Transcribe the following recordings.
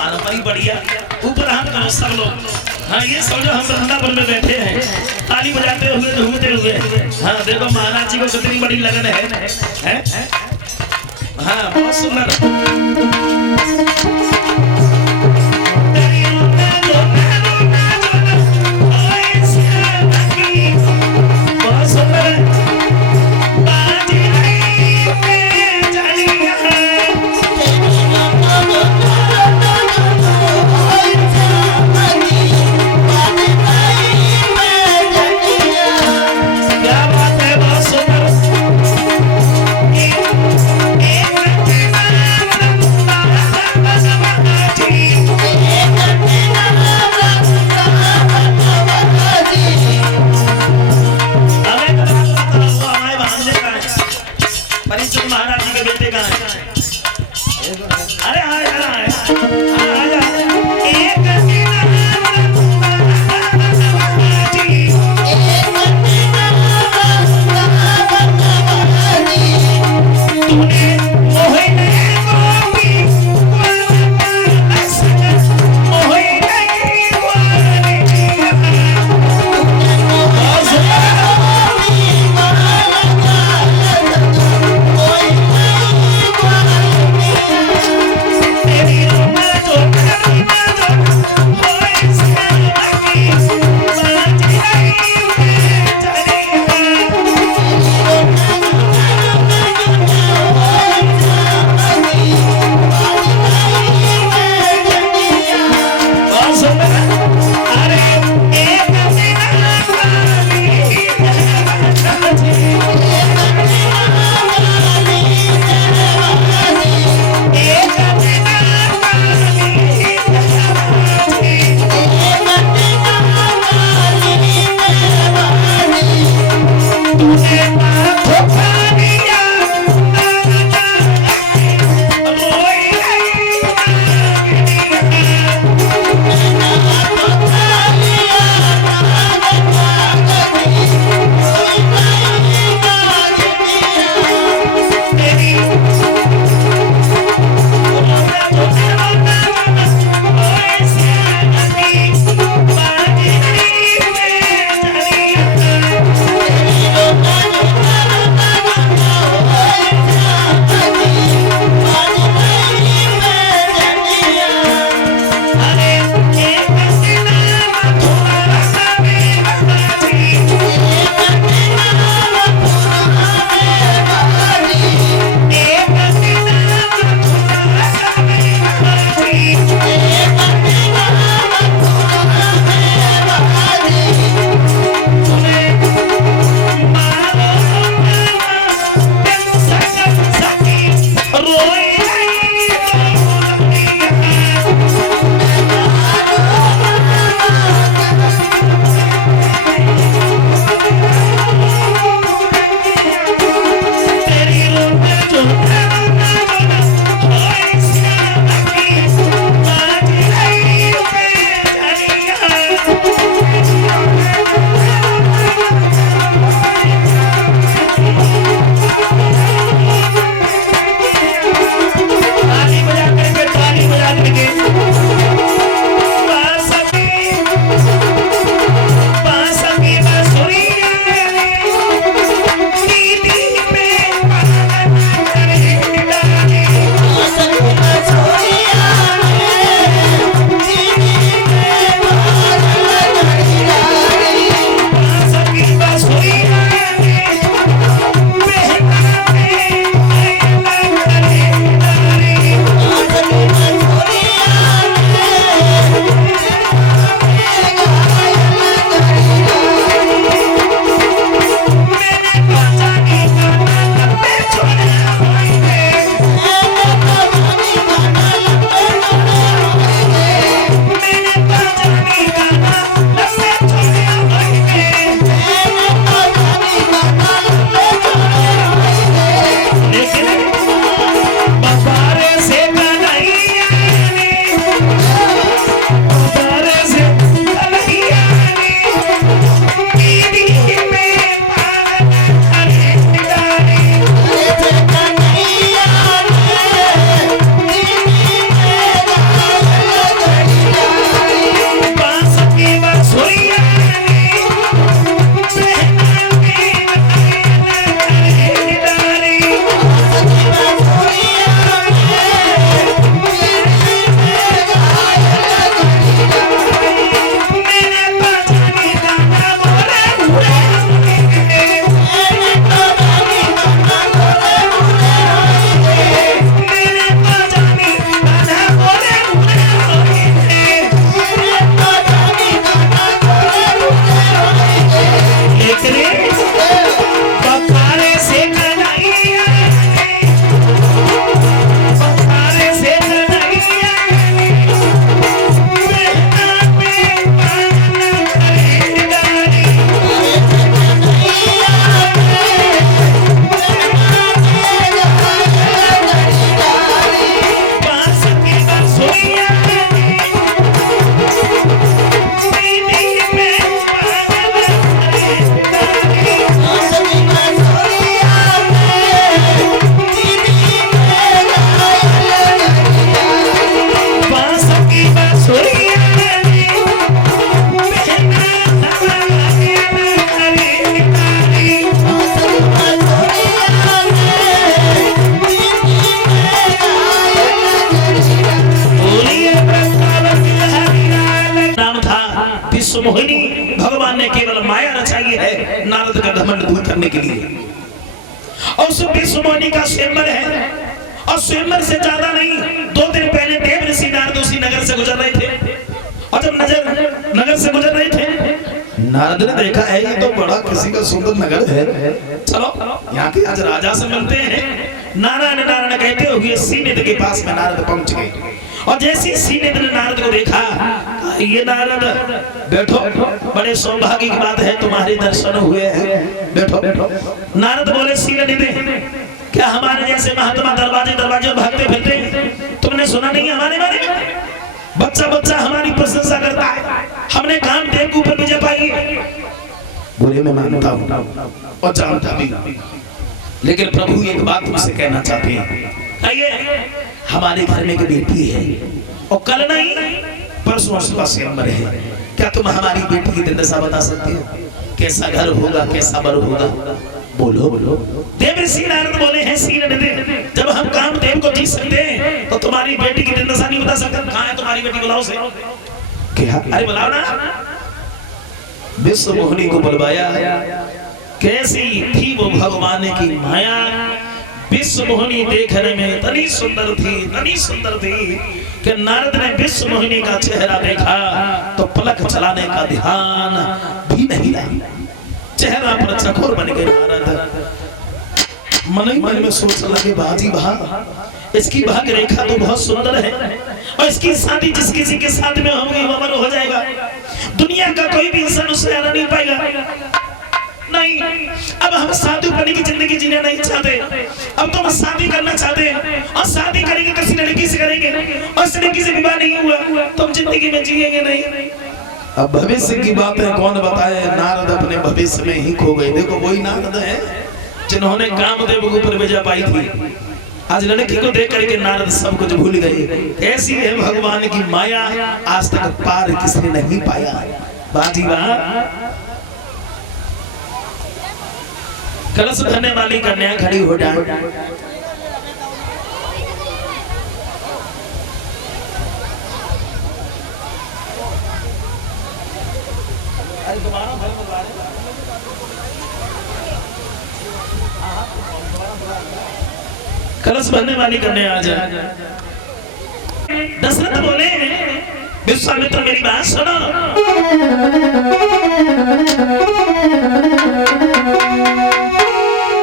हमारा बड़ी बढ़िया ऊपर हम कहाँ सब लोग। हाँ ये समझो हम वृंदावन में बैठे हैं ताली बजाते हुए झूमते हुए। हाँ देखो महाराज जी को कितनी बड़ी लगन है? हाँ बहुत सुंदर। महाराज जी के बेटे का है। अरे तो ने केवल माया रचाई है नारद का घमंड दूर करने के लिए। और उस विश्व मोहिनी का स्वयंवर है, और स्वयंवर से ज्यादा नहीं, 2 दिन पहले देव ऋषि नारद उसी नगर से गुजर रहे थे, और जब नगर से गुजर रहे थे नारद ने देखा है ये तो बड़ा किसी का सुंदर नगर है, चलो यहाँ के आज राजा से मिलते हैं। नारायण नारायण कहते हुए सीनिध के पास में नारद पहुंच गए, और जैसे सीनिध ने नारद को देखा, ये नारद बैठो, बड़े सौभाग्य की बात है तुम्हारे दर्शन हुए हैं, बैठो। नारद बोले सीनिध क्या हमारे जैसे महात्मा दरवाजे दरवाजे भागते फिरते, तुमने सुना नहीं हमारे बारे में? बच्चा बच्चा हमारी प्रशंसा करता है, हमने कामदेव के ऊपर विजय पाई। बोले मैं मानता हूँ और जानता भी, लेकिन प्रभु एक बात मुझसे कहना चाहते हैं, आइए हमारे घर में एक बेटी है, और कल नहीं परसों उसका स्वयंवर है, क्या तुम हमारी बेटी की दिनदशा बता सकते हो? कैसा घर होगा, कैसा बर होगा? बोलो बोलो। देव ऋषि नारद बोले हैं सीनिध, जब हम कामदेव को जीत सकते हैं तो तुम्हारी बेटी की दिनदशा नहीं बता सकते। कहाँ है तुम्हारी बेटी, बुलाओ से। क्या? अरे बुलाओ ना। विश्व मोहिनी को बुलवाया, कैसी थी वो भगवान की माया। विश्व मोहिनी देखने में इतनी सुंदर थी कि नारद ने विश्व मोहिनी का चेहरा देखा तो पलक चलाने का ध्यान भी नहीं रहा, चेहरा पर चकोर बन गए। नारद मन ही मन में सोचने लगे, बाजी वाह, इसकी भाग्य रेखा तो बहुत सुंदर है, और इसकी शादी जिस किसी के साथ में होगी वो अमर हो जाएगा, दुनिया का कोई भी इंसान उससे हरा नहीं पाएगा। नहीं, अब हम साधुपनी की जिंदगी जीना नहीं चाहते, अब तो हम शादी करना चाहते हैं, और शादी करेंगे किसी लड़की से करेंगे, और उस लड़की से विवाह नहीं हुआ तो हम जिंदगी में जिएंगे नहीं। अब भविष्य की बातें कौन बताए, नारद अपने भविष्य में ही खो गए। देखो वही नारद है जिन्होंने कामदेव के ऊपर विजय पाई थी, आज लड़की को देख करके नारद सब कुछ भूल गए। ऐसी है भगवान की माया, आज तक पार किसने नहीं पाया। बाजी वाह। कलश भरने वाली कन्या खड़ी हो जाए, कलश भरने वाली कन्या आ जाए। दशरथ बोले विश्वामित्र मेरी बात सुनो,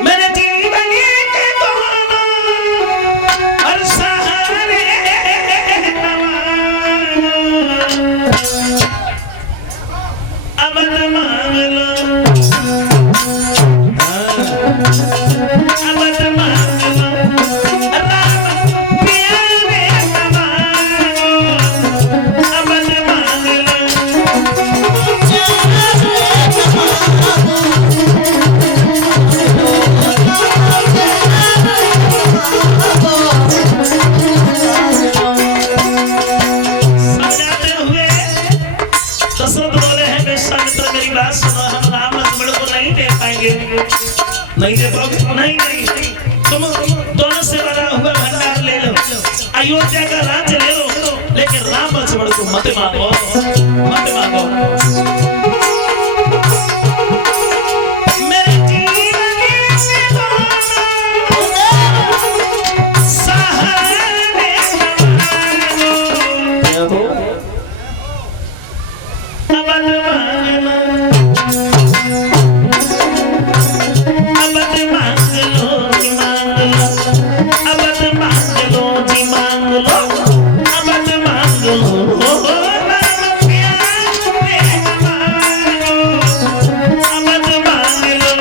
मेरे जीवन के दोनों और सहारे अवध मांग लो, अवध मांग लो, राम प्यारे मांगो, अवध मांग लो। समझाते हुए दशरथ बोले हैं विश्वामित्र मेरी बात सुनो, हम राम लक्ष्मण को नहीं दे पाएंगे। नहीं दे पाओगे? नहीं, तुम दोनों से बना हुआ भंडार ले लो, अयोध्या का राज्य ले लो, लेकिन राम लक्ष्मण को मत मांगो, मत मांगो। मेरे जीवन से सहारे मांगो, अवध मांगना, अवध मांग लो जी मांग लो, अवध मांग लो जी मांग लो, अवध मांग लो, राम प्यारे मांगो, अवध मांग लो।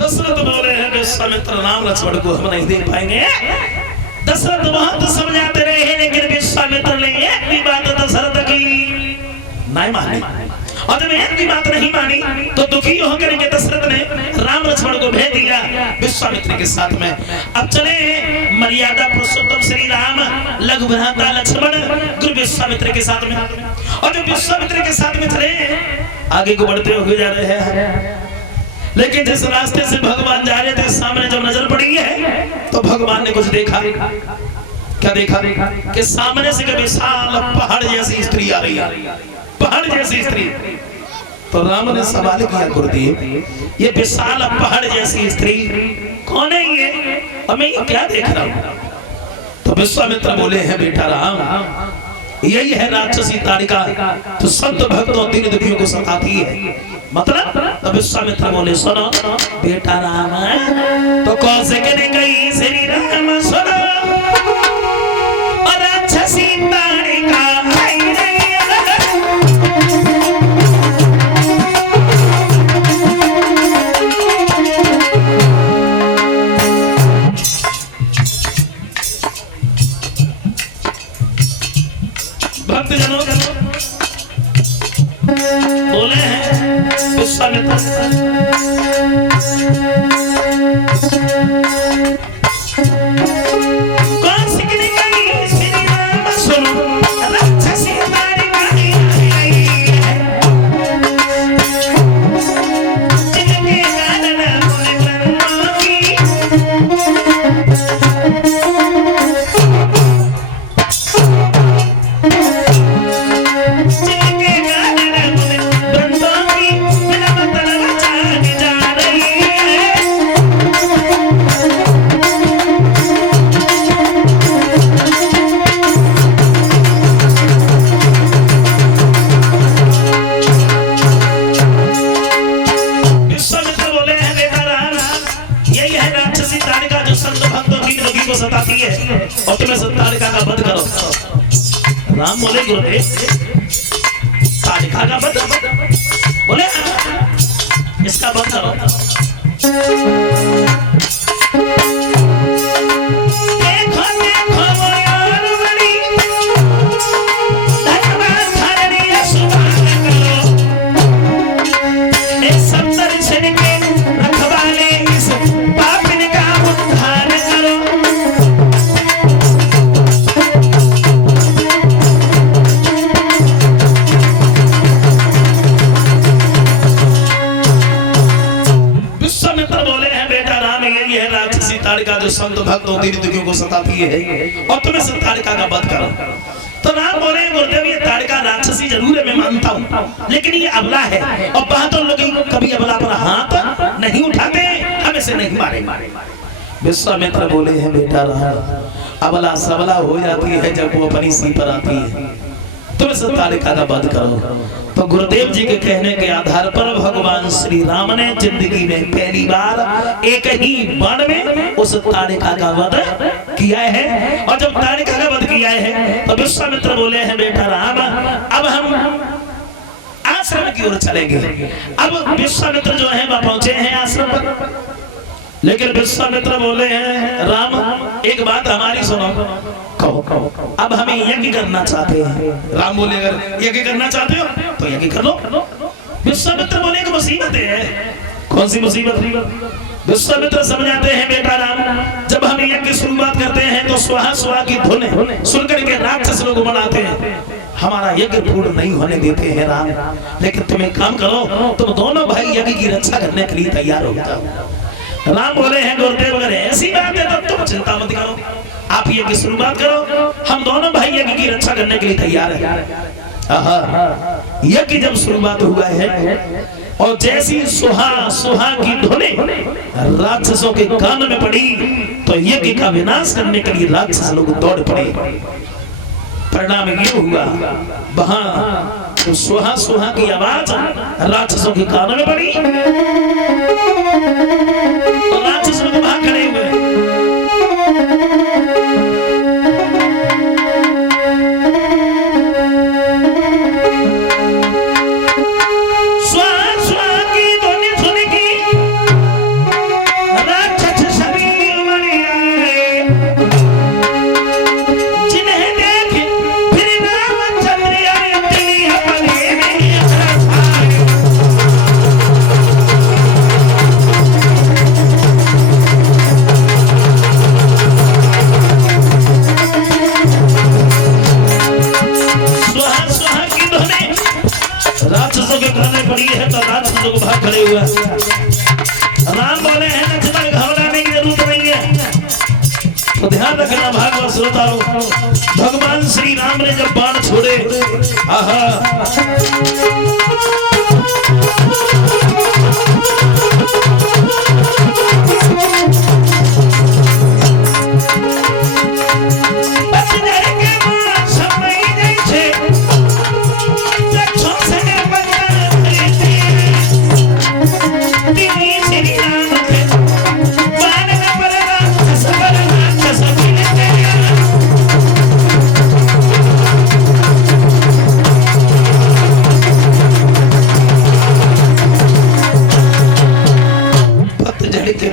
दशरथ बोले हैं विश्वामित्र राम लक्ष्मण को हम नहीं दे पाएंगे। दशरथ बहुत समझाते रहे, लेकिन विश्वामित्र ने एक भी बात दशरथ की नहीं मानी, और जब एक भी बात नहीं मानी तो दुखी होकर के दशरथ ने राम लक्ष्मण को भेज दिया विश्वामित्र के साथ में। अब चले मर्यादा पुरुषोत्तम श्री राम लघु भ्राता लक्ष्मण गुरु विश्वामित्र के साथ में, और जब विश्वामित्र के साथ में चले आगे को बढ़ते हुए जा रहे हैं, लेकिन जिस रास्ते से भगवान जा रहे थे सामने जब नजर पड़ी है तो भगवान ने कुछ देखा। क्या देखा? कि सामने से विशाल पहाड़ जैसी स्त्री आ रही है, पहाड़ जैसी स्त्री। तो राम ने सवाल किया, गुरुदेव ये विशाल पहाड़ जैसी स्त्री कौन है ये, और मैं ये क्या देख रहा हूँ? तो विश्वामित्र बोले हैं, बेटा राम यही है राक्षसी ताड़िका जो संत भक्तों दीन दुखियों को सताती है। मतलब तो विश्वामित्र बोले, सुनो बेटा राम, तो कौसे के गई श्री राम सुनो, और राक्षसी ताड़िका बोले हैं विश्वामित्र, कौन सी गई श्री राम सुनो, राक्षसी ताड़िका आई है, जिनके कारण बोले ब्रह्मा की, सताती है और तुम्हें ताड़िका का वध करो। राम बोले, गुरुदेव ताड़िका का वध? बोले इसका वध करो। देखो देखो वो यार बड़ी धनवान धरनी सुभान करो, इस सब दर्शन के रखवाले इस पापिन का उद्धार करो। ताड़िका जो संत भक्तों दीन दुखियों को सताती है और तुम्हें इस ताड़िका का वध करो। तो राम बोले, गुरुदेव ये ताड़िका राक्षसी जरूर है, मैं मानता हूँ, लेकिन ये अबला है और बहादुर लोग कभी अबला पर हाथ नहीं उठाते, हम इसे नहीं मारेंगे। विश्वामित्र बोले हैं, बेटा राम अबला सबला हो जाती है जब वो अपनी सी पर आती है, तुम इस ताड़िका का वध करो। तो गुरुदेव जी के कहने के आधार पर भगवान श्री राम ने जिंदगी में पहली बार एक ही बाण में उस ताड़िका का वध किया है। और जब ताड़िका का वध किया है तो विश्वामित्र बोले हैं, बेटा राम अब हम आश्रम की ओर चलेंगे। अब विश्वामित्र जो है वह पहुंचे हैं आश्रम पर, लेकिन विश्वामित्र बोले हैं, राम एक बात हमारी सुनो। कहो कहो। अब हमें यज्ञ करना चाहते हैं। राम बोले, अगर यज्ञ करना चाहते हो तो यज्ञ कर लो। विश्वामित्र बोले, एक मुसीबत है। कौन सी मुसीबत? विश्वामित्र समझाते हैं, बेटा राम जब हम यज्ञ की शुरुआत करते हैं तो स्वाहा स्वाहा की धुन सुनकर के राक्षस लोग मनाते हैं, हमारा यज्ञ पूर्ण नहीं होने देते हैं राम। लेकिन तुम एक काम करो, तुम दोनों भाई यज्ञ की रक्षा करने के लिए तैयार हो जाओ। राम बोले हैं, गुरुदेव अगर ऐसी बात है तो तुम चिंता मत करो, आप यज्ञ की शुरुआत करो, हम दोनों भाई यज्ञ की रक्षा करने के लिए तैयार हैं। यज्ञ जब शुरुआत हुआ है और जैसी सुहा सुहा की धुने राक्षसों के कान में पड़ी तो यज्ञ का विनाश करने के लिए राक्षस लोग दौड़ पड़े। परिणाम ये हुआ, वहां तो सुहा सुहा की आवाज राक्षसों के कानों में पड़ी तो राक्षस लोग भाग खड़े हुए। राक्षसों के कहने पड़ी है तो राक्षसों को भाग खड़े हुआ। राम बोले हैं न चिंता घबराने की जरूरत नहीं है। तो ध्यान रखना भागवत श्रोताओं, भगवान श्री राम ने जब बाण छोड़े, आहा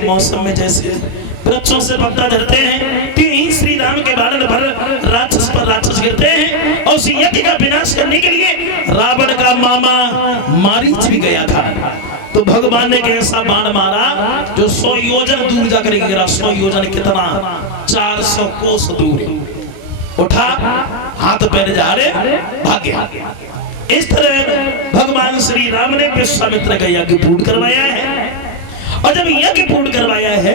मौसम में जैसे वृक्षों से पत्ता झड़ते हैं, कि श्री राम के बाण पर राक्षस पर राक्षस गिरते हैं। और उस यज्ञ का विनाश करने के लिए रावण का मामा मारीच भी गया था। तो भगवान ने ऐसा बाण मारा जो 100 योजन दूर जाकर गिरा। 100 योजन कितना? 400 कोस दूर। उठा, हाथ पैर झाड़े, भाग गया। इस तरह भगवान श्री राम ने विश्वामित्र का यज्ञ पूर्ण करवाया है। और जब यज्ञ पूर्ण करवाया है,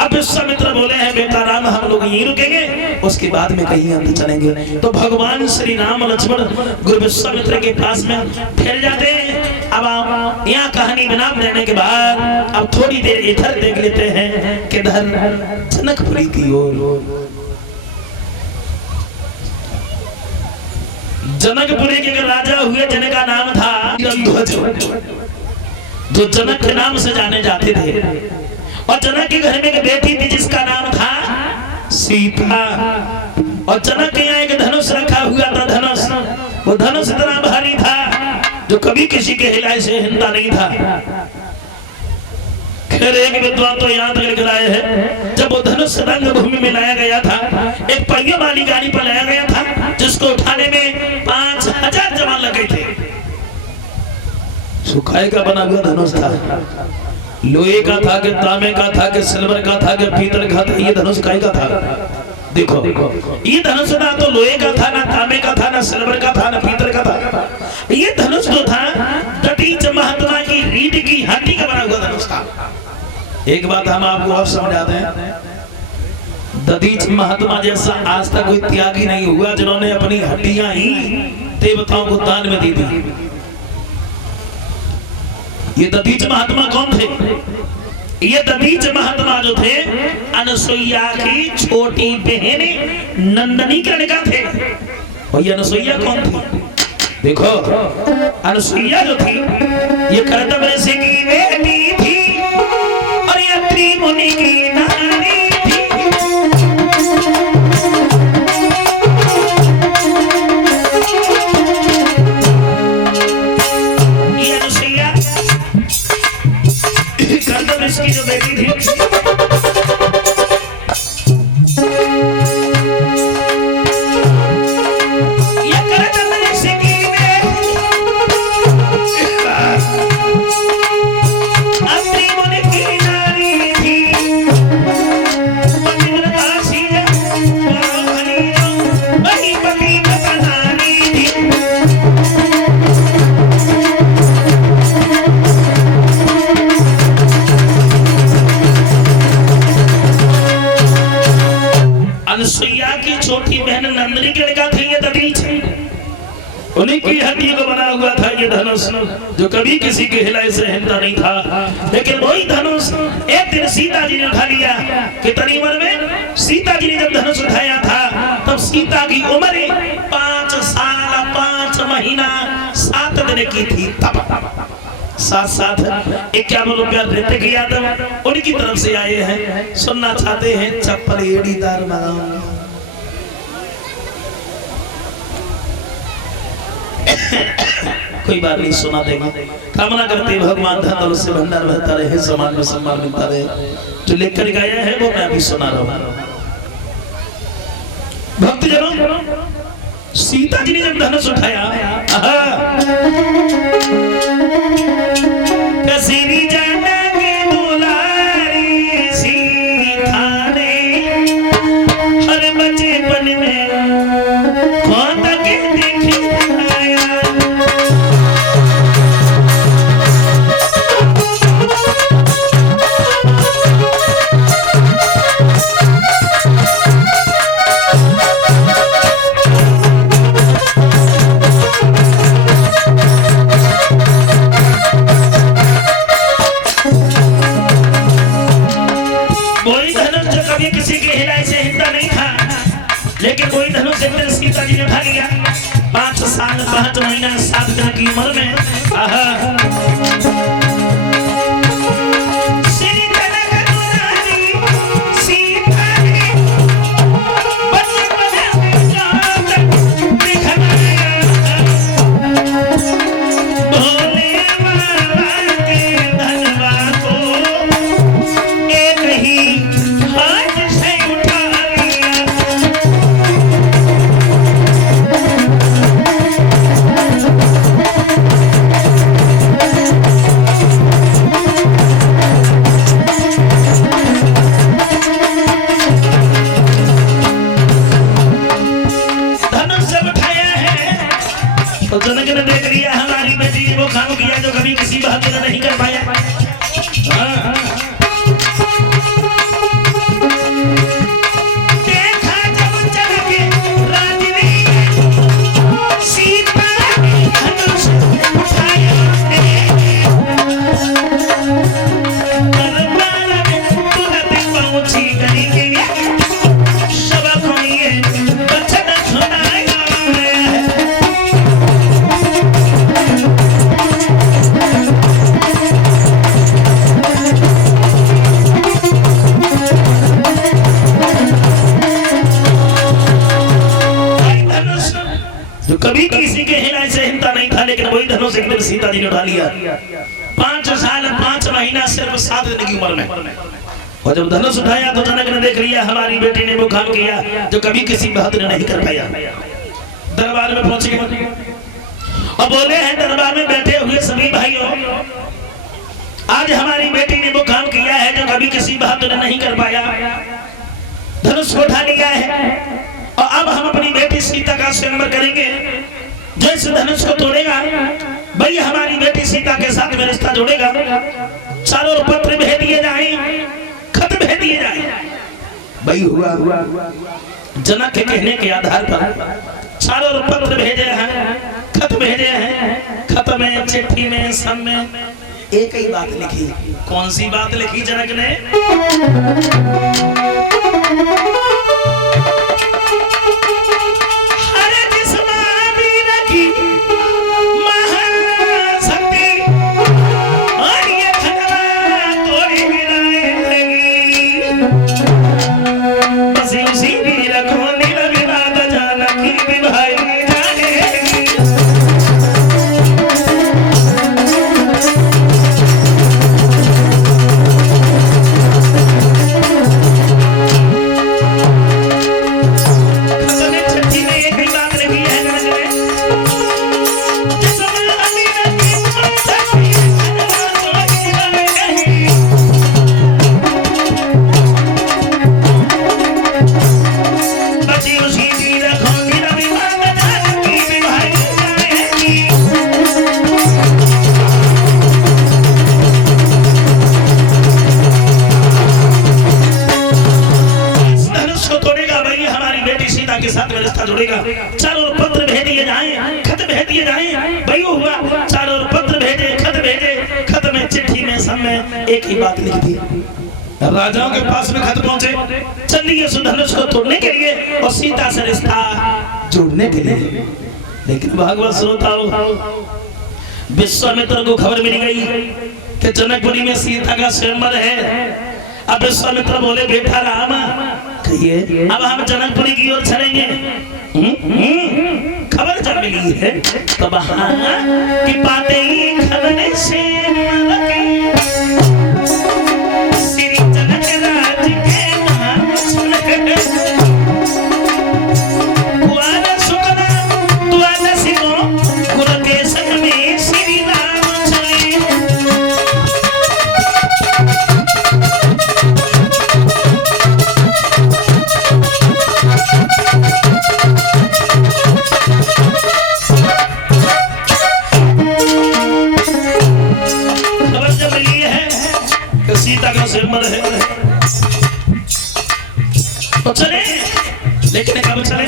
अब विश्वामित्र बोले हैं बेटा राम हम लोग यहीं रुकेंगे, उसके बाद में कहीं हम चलेंगे। तो भगवान श्री राम लक्ष्मण गुरु विश्वामित्र के पास में फिर जाते हैं। अब आप यहाँ कहानी बना लेने के बाद अब थोड़ी देर इधर देख लेते हैं किधर जनकपुरी की ओर। जनकपुरी के राजा हुए जिनका नाम था ध्वज, जो जनक के नाम से जाने जाते थे। और जनक के घर में एक बेटी थी जिसका नाम था सीता। और जनक के यहाँ एक धनुष रखा हुआ था। धनुष, वो धनुष इतना भारी था जो कभी किसी के हिलाए से हिलता नहीं था। खैर एक विद्वान तो यहाँ तक लिख रहे हैं, जब वो धनुष रंग भूमि में लाया गया था, एक पहियों वाली गाड़ी पर लाया गया था, जिसको उठाने में 5000 जवान लगे थे। सुखाए का बना हुआ धनुष था, लोहे का था कि तांबे का था कि सिल्वर का था कि पीतल का था। ये धनुष काय का था? देखो ये धनुष ना तो लोहे का था, ना तांबे का था, ना सिल्वर का था, ना पीतल का था। ये धनुष जो था दधीच महात्मा की रीढ़ की हड्डी का बना हुआ धनुष था। एक बात हम आपको और समझाते हैं, दधीच महात्मा जैसा आज तक कोई त्यागी नहीं हुआ जिन्होंने अपनी हड्डियां ही देवताओं को दान में दी थी। ये दधीच महात्मा कौन थे? ये दधीच महात्मा जो थे अनसुईया की छोटी बहन नंदनी कन्या थे। और ये अनसुईया कौन थी? देखो अनसुईया जो थी ये कर्दम ऋषि की बेटी थी और ये अत्रि मुनि की नानी थी। ये अनसुईया कर्दम ऋषि की जो बेटी थी, छोटी बहन नंदनी के लड़का थे। ये दधीच उन्हीं की हड्डी को बना हुआ था ये धनुष, जो कभी किसी के हिलाए से हिलता नहीं था। लेकिन वही धनुष एक दिन सीता जी ने उठा लिया। कितनी उम्र में? सीता जी ने जब धनुष उठाया था तब सीता की उम्र 5 साल 5 महीना 7 दिन की थी। तब 7-7 रुपया ऋतिक यादव उनकी तरफ से आए हैं, सुनना चाहते हैं चप्पल एड़ीदार मंगाऊंगी। कोई बात नहीं, सुना देंगे। कामना करते भगवान धन और से भंडार बहता रहे, समाज में सम्मान मिलता रहे। जो लेकर गाया है वो मैं अभी सुना रहा हूँ। भक्तजनों, सीता जी ने जब धनुष उठाया, कसीरी जाना के दुलारी सीता ने हर बचपन में कौन तक देखे आया। साल 5 महीना 7 दिन की उम्र में जनक ने देख लिया हमारी बेटी ने वो काम किया जो कभी किसी बहादुर ने नहीं कर पाया। देखा जब जनक राजनी सीता धनुष उठाया दरबार में तुरंत पहुंची गई सब कोई बचन सुनाया। जो कभी किसी के हिलाए से हिलता नहीं था, लेकिन वही धनुष एक दिन सीता जी ने उठा लिया। 5 साल 5 महीना सिर्फ 7 दिन की उम्र में। और जब धनुष उठाया तो जनक ने देख लिया हमारी बेटी ने वो काम किया जो कभी किसी बहादुर ने नहीं कर पाया। दरबार में पहुंच गए और बोले हैं दरबार में बैठे हुए सभी भाइयों, आज हमारी बेटी ने वो काम किया है जो कभी किसी बहादुर ने नहीं कर पाया। धनुष को उठा लिया है और अब हम अपनी बेटी सीता का स्वयंवर करेंगे। जो इस धनुष को तोड़ेगा भाई हमारी बेटी सीता के साथ में रिश्ता जोड़ेगा। चारों ओर पत्र भेज दिए जाए, खत भेज दिए जाए। भाई हुआ जनक के कहने के आधार पर चारों ओर पत्र भेजे हैं, खत भेजे हैं। खत में चिट्ठी में सब में एक ही बात लिखी। कौन सी बात लिखी जनक ने? चारों पत्र भेज दिए जाए, खत भेज दिए जाए। भाई हुआ चारों पत्र भेजे, खत भेजे। खत में चिट्ठी में सब में एक ही बात लिख दी। राजाओं के पास में खत पहुंचे, चलिए उस धनुष को तोड़ने के लिए और सीता से रिश्ता जोड़ने के लिए। लेकिन भागवत श्रोताओं, विश्वामित्र को खबर मिल गई कि जनकपुरी में सीता का स्वयंवर है। अब विश्वामित्र बोले बेटा राम कहिए अब हम जनकपुरी की ओर चलेंगे। खबर जब मिली है तो वहां की बातें खबर से श्री जनक राज के नाम सुन कुआरा सुकना तुआला सिको गुरु के संग में श्री राम चले। सीता का स्वयंवर है तो चले, लेकिन कब चले?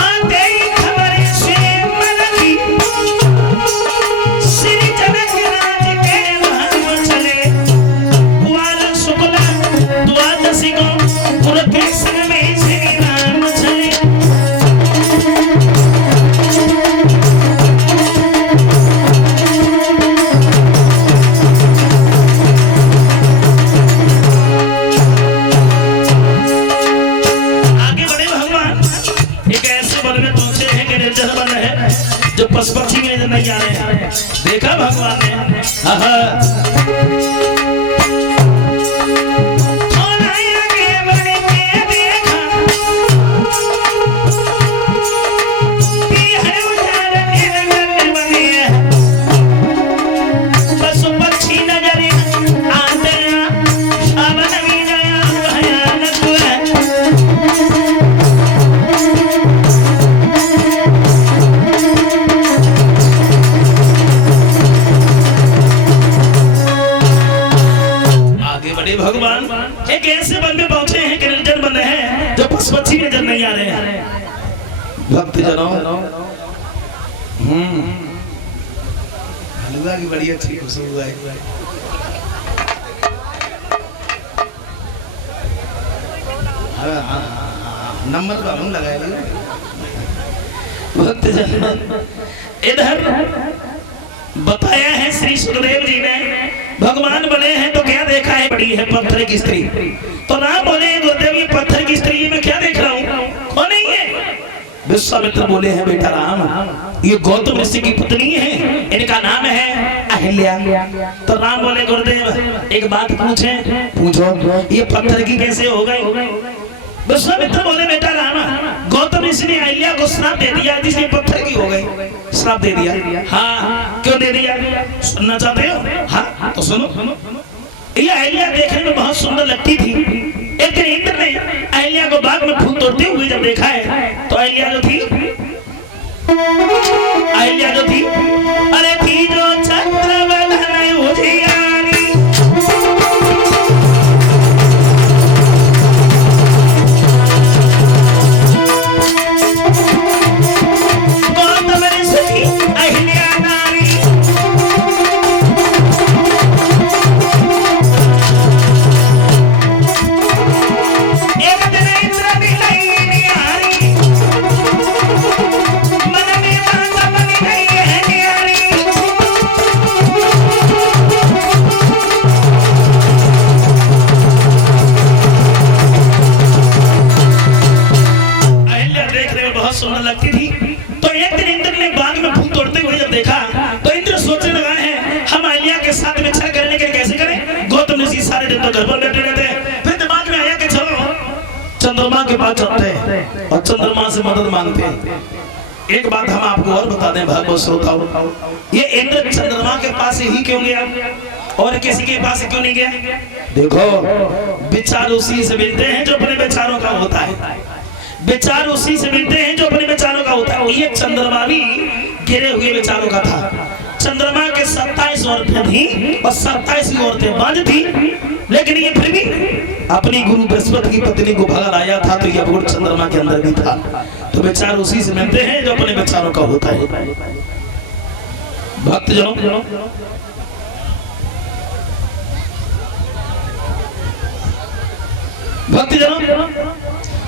आते खबर से मलकी श्री जनक राज के महल चले। कुआरा शुक्ला द्वादशी को गुरु के संग में श्री राम वन में पहुंचे हैं कि निर्जन वन है जो पशु पक्षी में नहीं आ रहे हैं। देखा भगवान ने भगवान एक ऐसे वन में पहुंचे हैं कि निर्जन वन है जो पशु पक्षी नजर नहीं आ रहे हैं। भक्त जनों हलवा की बड़ी अच्छी खुशबू है। नंबर तो हम लगाएंगे। भक्त जनों इधर बताया है श्री सुखदेव जी ने भगवान बने हैं तो क्या देखा है, बड़ी है पत्थर की स्त्री। तो राम बोले गुरुदेव ये पत्थर की स्त्री मैं क्या देख रहा हूँ, कौन है ये? विश्वामित्र बोले हैं बेटा राम ये गौतम ऋषि की पुत्री है, इनका नाम है अहिल्या। तो राम बोले गुरुदेव एक बात पूछे, पूछो ये पत्थर की कैसे हो गई? विश्वामित्र बोले बेटा राम गौतम ऋषि ने अहिल्या को श्राप दे दिया जिसने पत्थर की हो गई, श्राप दे दिया। हाँ क्यों दे दिया, सुनना चाहते हो? हाँ तो सुनो। ये अहिल्या देखने में बहुत सुंदर लगती थी। एक दिन इंद्र ने अहिल्या को बाग में फूल तोड़ते हुए जब देखा है तो अहिल्या जो थी अरे थी जो चंद्रवदन उजियारी लगती थी। तो एक दिन इंद्र ने बाग में फूल तोड़ते हुए जब देखा तो इंद्र सोचने लगा है हम अहिल्या के साथ में छल करने के लिए कैसे करें। गौतम ऋषि सारे दिन तो घर पर बैठे रहते हैं, फिर दिमाग में आया कि चलो चंद्रमा के पास चलते हैं और चंद्रमा से मदद मांगते हैं। एक बात हम आपको और बता दें भागवत श्रोताओं, ये इंद्र चंद्रमा के पास ही क्यों गया और किसी के पास क्यों नहीं गया? देखो विचार उसी से मिलते हैं जो अपने विचारों का होता है, विचार उसी से मिलते हैं जो अपने विचारों का होता है। ये चंद्रमा भी गिरे हुए विचारों का था। चंद्रमा के 27 औरतें थी और 27 औरतें बांझ थी, लेकिन ये फिर भी अपनी गुरु बृहस्पति की पत्नी को भगा लाया था। तो ये गुण चंद्रमा के अंदर भी था। तो विचार उसी से मिलते हैं जो अपने विचारों का होता है। भक्तजनों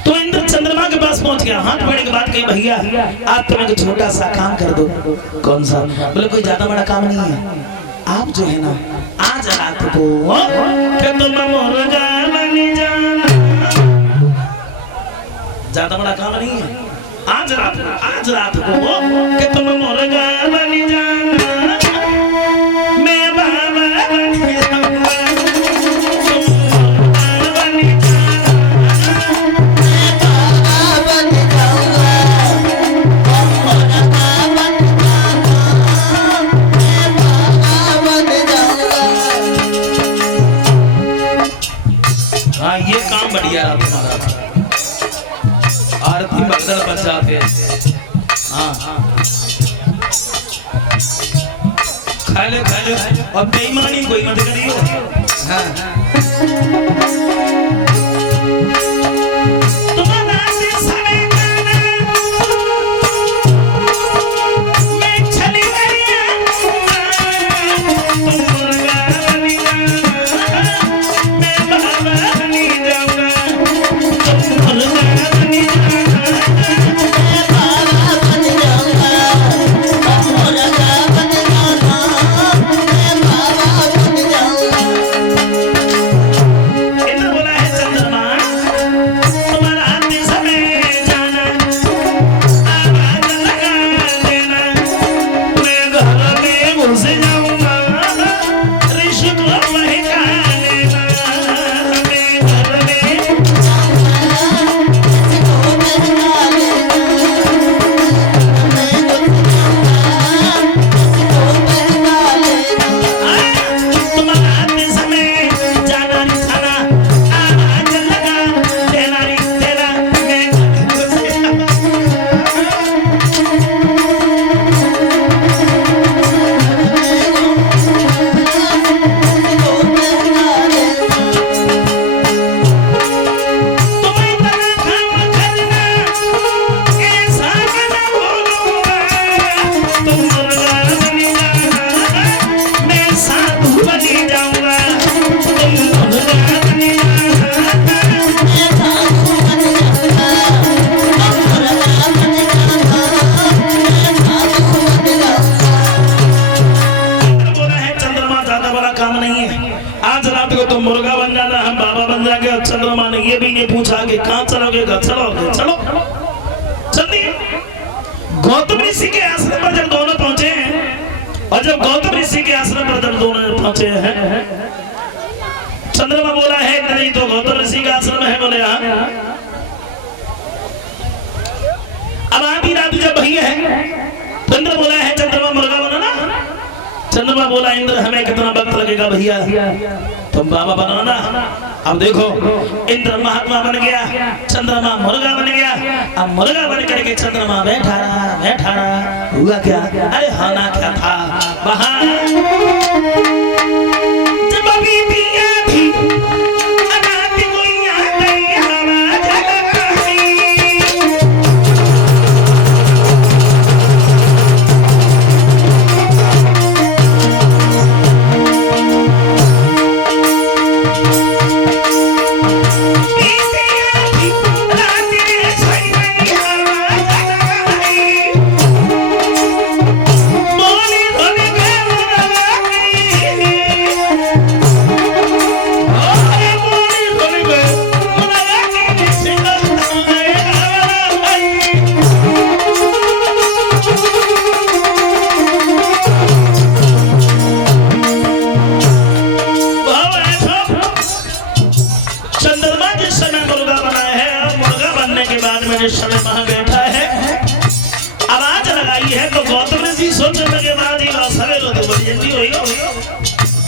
तो इंद्र चंद्रमा के पास पहुंच गया, हाथ बढ़ने के बाद कही भैया आप तुम्हें कुछ छोटा सा काम कर दो। कौन सा? बोले कोई ज्यादा बड़ा काम नहीं है, आप जो है ना आज रात को तुम मुर्गा बन जाना। ज्यादा बड़ा काम नहीं है, आज रात को कि तुम मुर्गा बन जाना, मैं बाबा बन जाऊंगा। ये काम बढ़िया रहा तुम्हारा, आरती बदल बच जाते। हाँ खा ले और बेईमानी कोई मत करियो। हाँ ने पूछा कि कहाँ चलोगे? चलोगे, चलो जल्दी। गौतम ऋषि के आश्रम पर जब दोनों पहुंचे हैं, और जब गौतम ऋषि के आश्रम पर जब दोनों पहुंचे हैं, चंद्रमा बोला है नहीं तो गौतम ऋषि का आश्रम है, बोले हाँ। अब आधी रात जब भई है, इंद्र बोला है चंद्रमा मुर्गा बनाना। चंद्रमा बोला इंद्र हमें कितना वक्त लगेगा भैया, तुम बाबा बनाना। अब देखो इंद्र महात्मा बन गया, चंद्रमा मुर्गा बन गया। अब मुर्गा बन करके चंद्रमा बैठा रहा। हुआ क्या? अरे होना क्या था, वहां जब अभी दिया थी अनाथ कोई आ गई आवाज लगाई।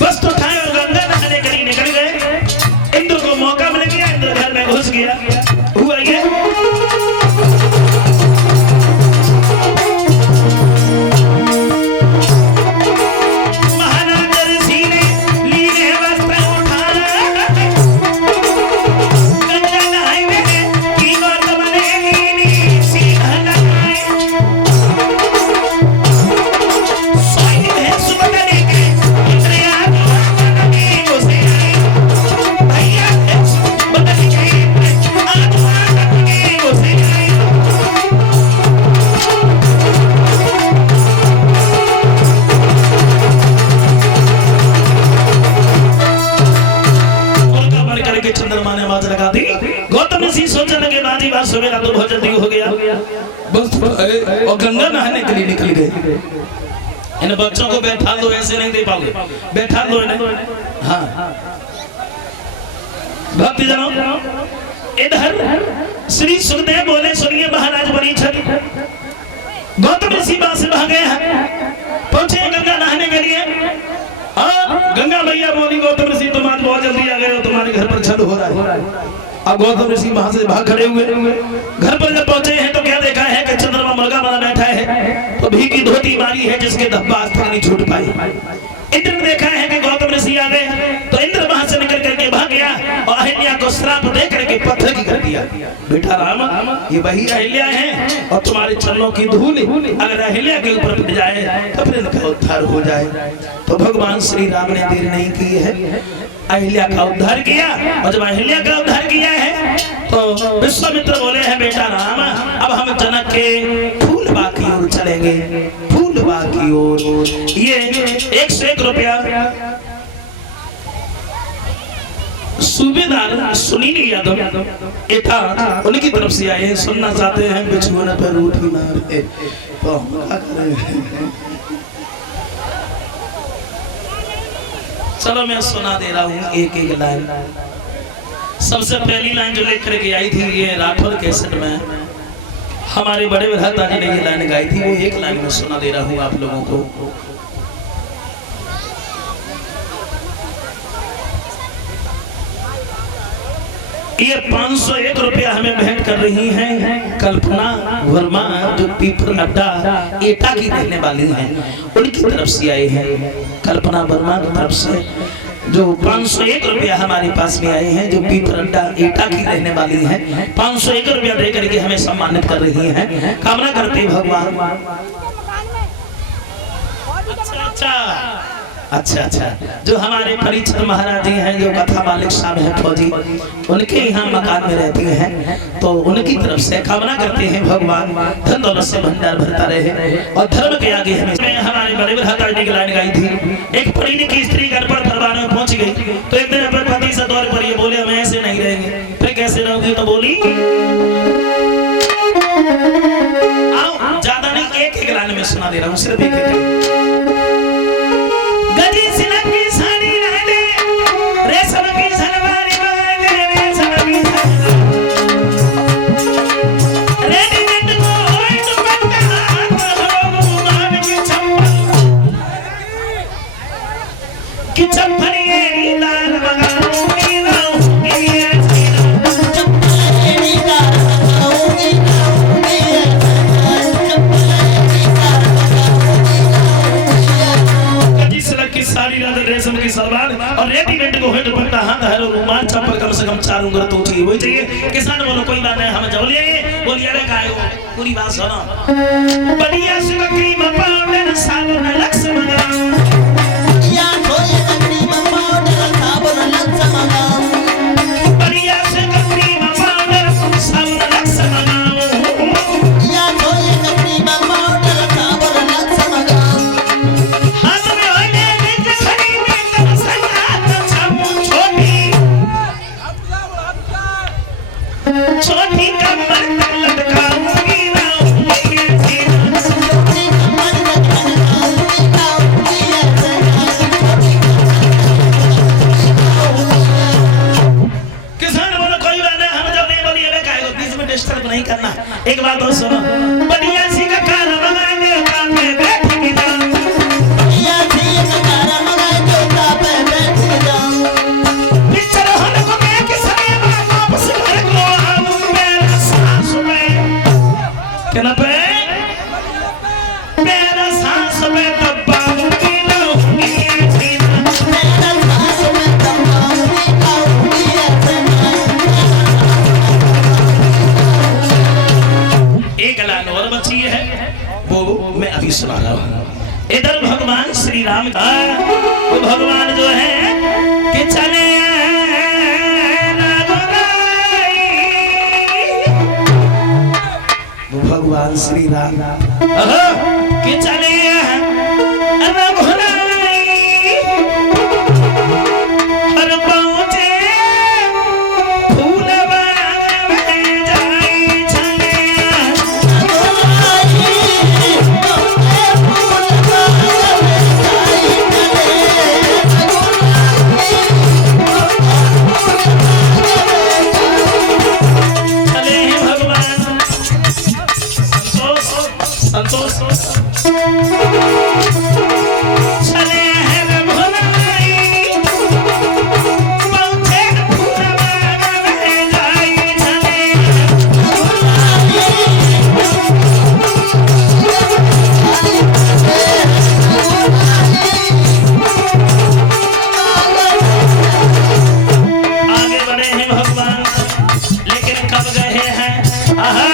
बस तो उठाए और गंगा नहाने के लिए निकल गए। इंद्र को मौका मिल गया, इंद्र घर में घुस गया। हुआ ये महाराज ऋषि ने लीले वस्त्र उठाया, गंगा नहाने की गौतम ने लीली सीधा नहाए। चंद्रमा ने आवाज लगा दी। गौतम ऋषि सोचने लगे बाजी बात सवेरा तो बहुत जल्दी हो गया, बस और गंगा नहाने के लिए निकल गए। इन बच्चों को बैठा दो, ऐसे नहीं दे पाओगे, बैठा दो इन्हें। हाँ भक्ति जनों, इधर श्री सुखदेव बोले सुनिए महाराज परीक्षित, गौतम ऋषि वहां से भाग गए हैं, पहुंचे गंगा नहाने के लिए। गंगा मैया बोली गौतम ऋषि तुम आज बहुत जल्दी आ गए हो, तुम्हारे घर पर छल हो रहा है। अब गौतम ऋषि वहां से भाग खड़े हुए, घर पर जब पहुंचे हैं तो क्या देखा है कि चंद्रमा मुर्गा बना बैठा है, तो भीगी धोती मारी है जिसके धब्बा आज तक नहीं छूट पाई। इंद्र ने देखा है कि गौतम ऋषि आ गए, तो इंद्र वहां से निकल करके भाग गया और अहिल्या को श्राप दे करके पत्थर की कर दिया। बेटा राम, ये वही अहिल्या है और तुम्हारे चरणों की धूल अगर अहिल्या के ऊपर पड़ जाए तो फिर इनका उद्धार हो जाए। तो भगवान श्री राम ने देर नहीं की है, अहिल्या का उद्धार किया। और जब अहिल्या का उद्धार किया है तो विश्वामित्र बोले हैं बेटा राम, अब हम जनक के फूलबाग की ओर चलेंगे, फूलबाग की ओर। ये 101 रुपया सूबेदार सुनील यादव एटा उनकी तरफ से आए, सुनना चाहते हैं। बिछुआ पर रूठी मारे तो हम क्या करें। चलो मैं सुना दे रहा हूँ एक एक लाइन। सबसे पहली लाइन जो लेकर के आई थी ये राठौर कैसेट में हमारे बड़े भ्राता जी ने ये लाइन गाई थी, वो एक लाइन में सुना दे रहा हूँ आप लोगों को। ये 501 रुपया हमें भेंट कर रही हैं कल्पना वर्मा, जो पीपल अड्डा एटा की रहने वाली हैं, उनकी तरफ से आए हैं। कल्पना वर्मा की तरफ से जो 501 रुपया हमारे पास में आए हैं, जो पीपल अड्डा एटा की रहने वाली हैं, 501 रुपया दे करके हमें सम्मानित कर रही हैं। कामना करते भगवान। अच्छा, जो हमारे परीक्षित महाराज जी हैं, जो कथा मालिक साहब हैं फौजी, उनके यहाँ मकान में रहती हैं, तो उनकी तरफ से कामना करते हैं भगवान धन दौलत से भंडार भरता रहे और धर्म के आगे हमें। हमारे बड़े भ्राता जी की लाइन गाई थी। एक पढ़ी लिखी स्त्री घर पर परिवार में पहुंच गई, तो एक दिन अपने पति से दौर पर ये बोले हम ऐसे नहीं रहेंगे। फिर कैसे रहोगे? थी तो बोली आओ ज्यादा नहीं एक लाइन में सुना दे रहा हूँ सिर्फ एक गजी सिलक की साड़ी रहने रेशम की सलवार वाले रेशम की रेडीमेड को होइट बनता मान की चंपल ये लाल मंगाऊंगी लाऊंगी रेशम की सलवार और रेडीमेड को हेड पट्टा हाथ है रुमाल चप्पल कम से कम 4 उंगल तो चाहिए वही चाहिए किसान बोलो कोई बात नहीं हम जौलिए बोलिए रे काय पूरी बात सुनो बढ़िया से क्रीम पाउडर साबुन लक्स मंगाऊं या कोई क्रीम पाउडर साबुन लक्स मंगाऊं बढ़िया से क्रीम पाउडर साबुन लक्स मंगाऊं या कोई क्रीम पाउडर साबुन लक्स मंगाऊं हाथ में होने छोटी कमर तक लटकाऊंगी लाऊंगी किसान बोलो कोई बात नहीं हम जब नहीं बोलिए मैं काहे बीच में डिस्टर्ब नहीं करना एक बात और सुनो बढ़िया सी का खाना बनाएंगे काम में बैठेंगे बढ़िया सी का खाना बनाएंगे काम में बैठेंगे पिक्चर होने को मैं के समय वापस घर को kenapa मेरा सांस में दबाऊंगी लाऊंगी मेरा सांस में दबाऊंगी लाऊंगी एक लाइन और बची है वो मैं अभी सुना रहा हूँ इधर भगवान श्री राम का वो भगवान जो है कि चले भगवान श्री राम कि चले हर पहुंचे फूल बाग में जाई चले चले भगवान संतोष चले हैं भुलाई पहुंचे फूल बाग में जाई चले आगे बढ़े हैं भगवान लेकिन कब गए हैं आहा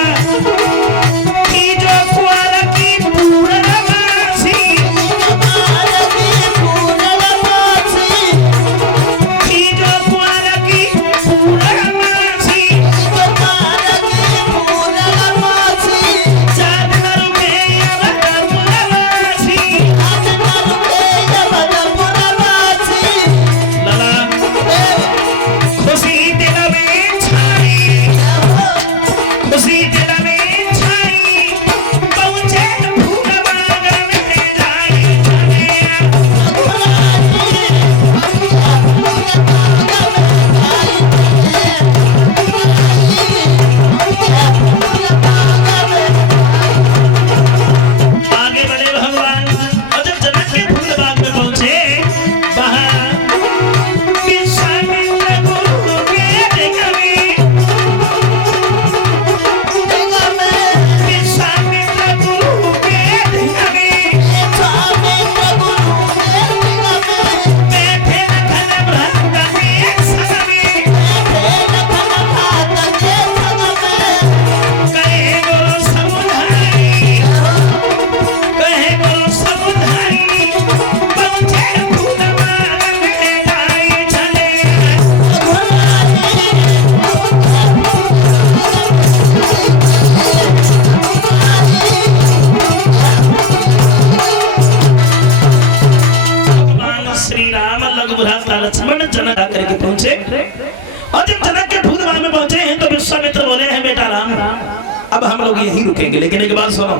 की जो कुआर की पूर्णवासी यहीं रुकेंगे, लेकिन एक बात सुनो,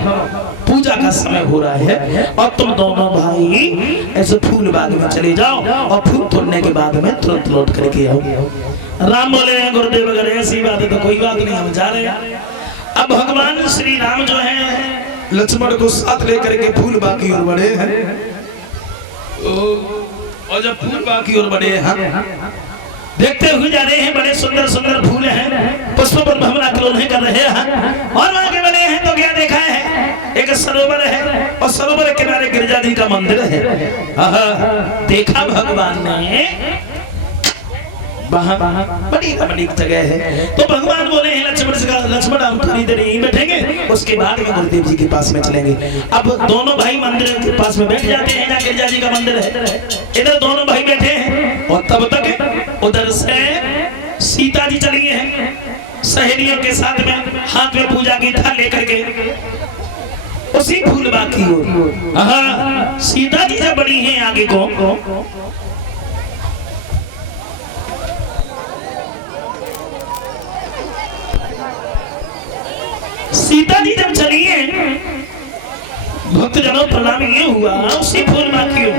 पूजा का समय हो रहा है और तुम दोनों भाई ऐसे फूल बाग में चले जाओ और फूल तोड़ने के बाद में तुरंत लौट करके आओ। राम बोले गुरुदेव अगर ऐसी बात है तो कोई बात नहीं, हम जा रहे हैं। अब भगवान श्री राम जो है लक्ष्मण को साथ लेकर के फूल बाग की ओर बढ़े हैं। और जब फूल बाग की ओर बढ़े हैं, देखते हुए जा रहे हैं, बड़े सुंदर सुंदर फूल हैं, पुष्पों पर भ्रमण आक्रमण कर रहे हैं। और वहां के बने हैं तो क्या देखा है, एक सरोवर है और सरोवर के किनारे गिरिजा जी का मंदिर है। देखा भगवान ने वहां बड़ी रमणीक जगह है, तो भगवान बोले हैं लक्ष्मण हम थोड़ी देर यहीं बैठेंगे, उसके बाद में गुरुदेव जी के पास में चलेंगे। अब दोनों भाई मंदिर के पास में बैठ जाते हैं, जहाँ गिरिजा जी का मंदिर है। इधर दोनों भाई बैठे हैं और तब तक उधर से सीता जी चली हैं सहेलियों के साथ में, हाथ में पूजा की थाल लेकर के उसी फूल बाग की ओर। सीता जी जब बड़ी हैं आगे को, सीता जी जब चली है, भक्तजनों प्रणाम ये हुआ उसी फूल बाग की ओर।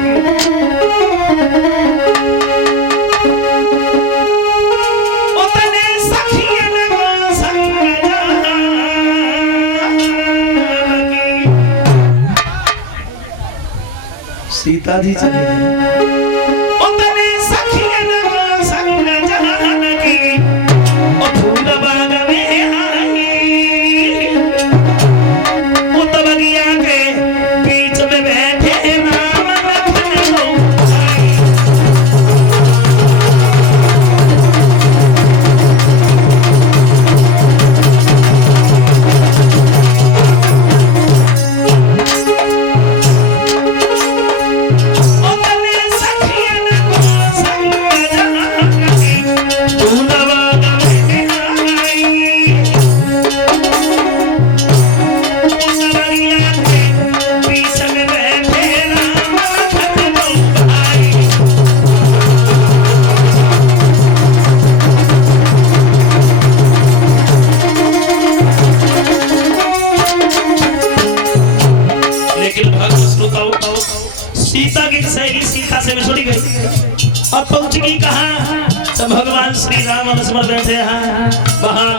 सीता जी चली गई। सीता की सहेली सीता से बिछुड़ गई। अब पहुंच गई कहाँ, तो भगवान श्री राम लक्ष्मण बैठे हैं वहां।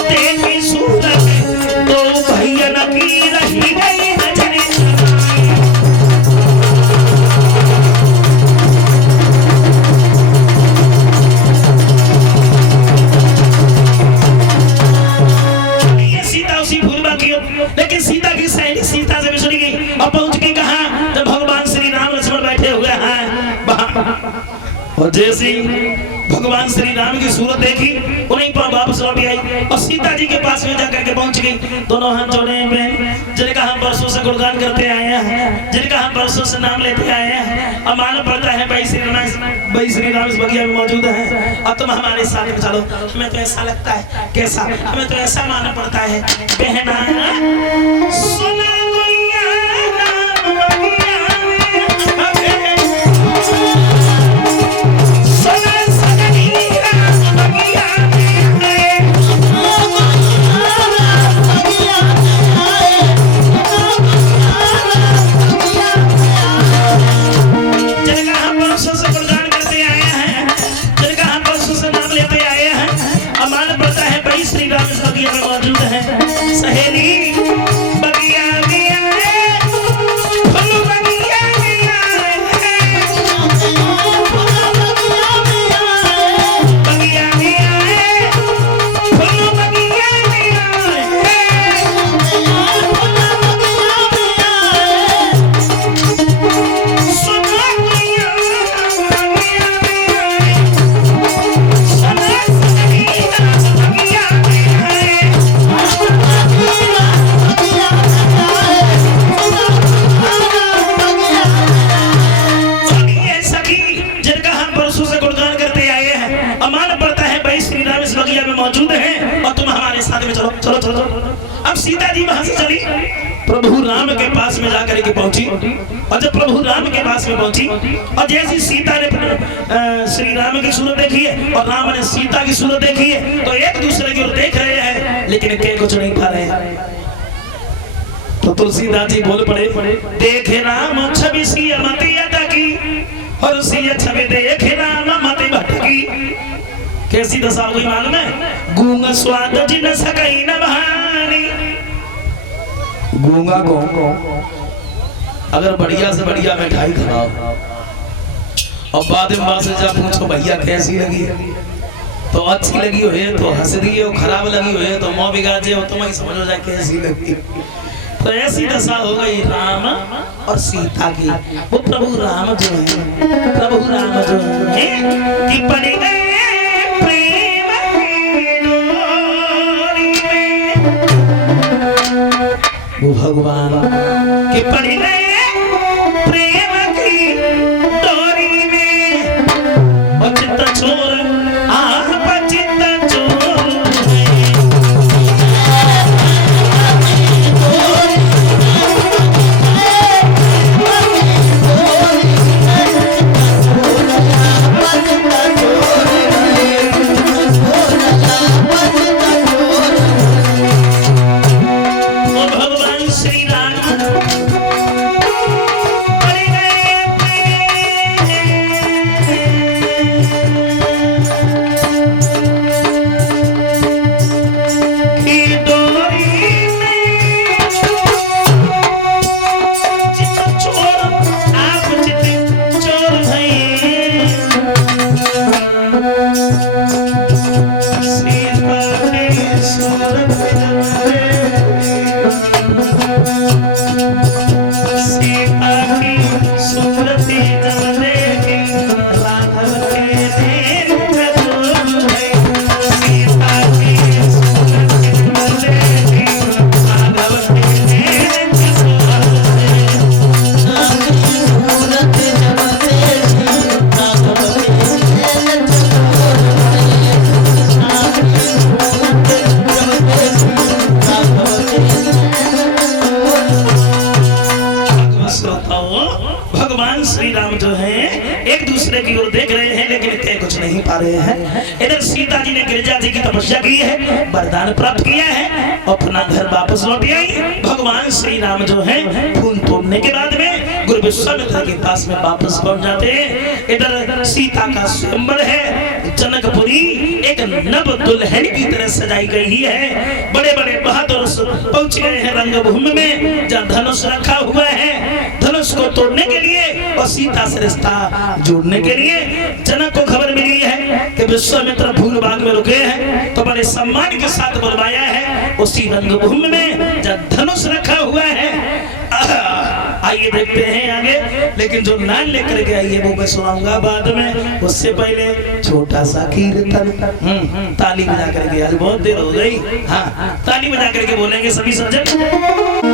देखी सूरत तो भैया की रही गई नजरे। ये सीता उसी फूल बाग की, लेकिन सीता की सहेली सीता से बिछड़ गई और पहुंच गई कहाँ, जब भगवान श्री राम लक्ष्मण बैठे हुए हैं। और जैसे भगवान श्री राम की सूरत देखी, उन्हीं पर वापस लौट आई और सीता जी के पास में जाकर के पहुंच गई। दोनों हाथ जोड़े हैं, जिनका हम बरसों से गुणगान करते आए हैं, जिनका हम बरसों से नाम लेते आए हैं। अब मालूम पड़ता है भाई श्री राम इस बगिया में मौजूद है। अब तुम हमारे साथ में चलो। हमें तो ऐसा लगता है, कैसा, हमें तो ऐसा मालूम पड़ता है बहना सुना सखी जिनका हम परसों से गुणगान करते आए हैं, अमान पड़ता है भाई श्री राम इस बगिया में मौजूद हैं और तुम हमारे साथ में चलो चलो चलो। अब सीता जी वहां से चली, प्रभु राम के पास में जाकर के पहुंची, और जब प्रभु राम के पास में पहुंची और जैसी सीता ने श्री राम की सूरत देखी है और राम ने सीता की सूरत देखी है, तो एक दूसरे की ओर देख रहे हैं लेकिन के कुछ नहीं पा रहे हैं। तो तुलसीदास जी बोल पड़े, देखे राम छवि सी मति अटकी और सी छवि देखे राम मति भटकी। कैसी दशा हुई मालूम है? गूंगा स्वाद जिन सकई न बहानी। गूंगा को अगर बढ़िया से बढ़िया मिठाई खिलाओ और बाद में मां से जब पूछो भैया कैसी लगी, तो अच्छी लगी हो तो हंस दिए, खराब लगी हो तो मुंह बिगाड़ जाए, तुम ही समझो जाए कैसी लगी। तो ऐसी दशा हो गई राम और सीता की। वो प्रभु राम जो है, प्रभु राम जो है कि पड़ गए प्रेम की डोरी में, वो भगवान कि पड़ गए प्रेम की डोरी में, और चित्त चोर आप चित्त चोर भगवान श्री राम जो हैं एक दूसरे की ओर देख रहे हैं लेकिन कह कुछ नहीं पा रहे हैं। इधर सीता जी ने गिरिजा जी की तपस्या की है, वरदान प्राप्त किया है, अपना घर वापस लौट आई। भगवान श्री राम जो हैं फूल तोड़ने के बाद में गुरु विश्वामित्र के पास में वापस पहुंच जाते हैं। इधर सीता का स्वयंवर है, जनकपुरी एक नव दुल्हन की तरह सजाई गई है। बड़े बड़े बहादुर पहुंच गए हैं रंगभूमि में जहाँ धनुष रखा हुआ है। धनुष को तोड़ने के लिए और सीता से रिश्ता जोड़ने के लिए जनक को खबर मिली है कि विश्वामित्र फूल बाग में रुके हैं, तो बड़े सम्मान के साथ बुलवाया है उसी रंगभूमि में जहाँ धनुष रखा हुआ है। आइए देखते हैं आगे, लेकिन जो नाम लेकर के आइए वो मैं सुनाऊंगा बाद में। उससे पहले छोटा सा कीर्तन ताली बजा करके, आज बहुत देर हो गई। हाँ, ताली बजा करके बोलेंगे सभी सज्जन।